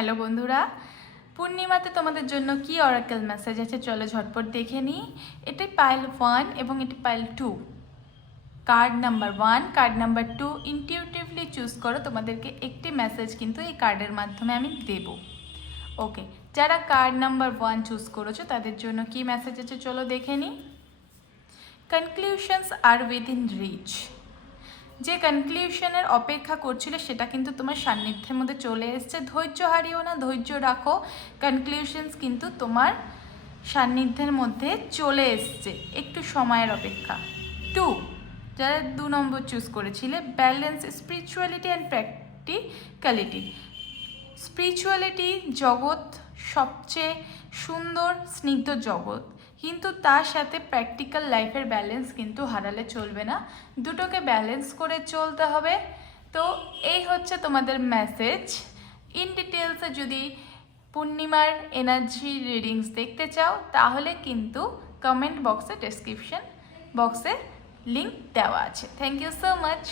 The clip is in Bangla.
হ্যালো বন্ধুরা, পূর্ণিমাতে তোমাদের জন্য কি অরাকেল মেসেজ আছে চলো ঝটপট দেখে নিই। এটি পাইল 1 এবং এটি pile 2। Card number 1, card number 2 intuitively choose করো। তোমাদেরকে একটি মেসেজ কিন্তু এই কার্ডের মাধ্যমে আমি দেব। ওকে, যারা কার্ড নাম্বার 1 চুজ করেছো তাদের জন্য কি মেসেজ আছে চলো দেখে নিই। কনক্লুশনস আর উইদিন রিচ। যে কনক্লুশনের অপেক্ষা করছিলে সেটা কিন্তু তোমার সান্নিধ্যের মধ্যে চলে এসছে। ধৈর্য হারিও না, ধৈর্য রাখো। কনক্লুশনস কিন্তু তোমার সান্নিধ্যের মধ্যে চলে এসছে, একটু সময়ের অপেক্ষা। 2, যারা 2 নম্বর চুজ করেছিলে, balance spirituality and practicality. Spirituality জগৎ সবচেয়ে সুন্দর স্নিগ্ধ জগৎ, কিন্তু তার সাথে প্র্যাকটিক্যাল লাইফের ব্যালেন্স কিন্তু হারালে চলবে না, দুটোকে ব্যালেন্স করে চলতে হবে। তো এই হচ্ছে তোমাদের মেসেজ। ইন ডিটেলসে যদি পূর্ণিমার এনার্জি রিডিংস দেখতে চাও তাহলে কিন্তু কমেন্ট বক্সে, ডেসক্রিপশন বক্সে লিঙ্ক দেওয়া আছে। Thank you so much.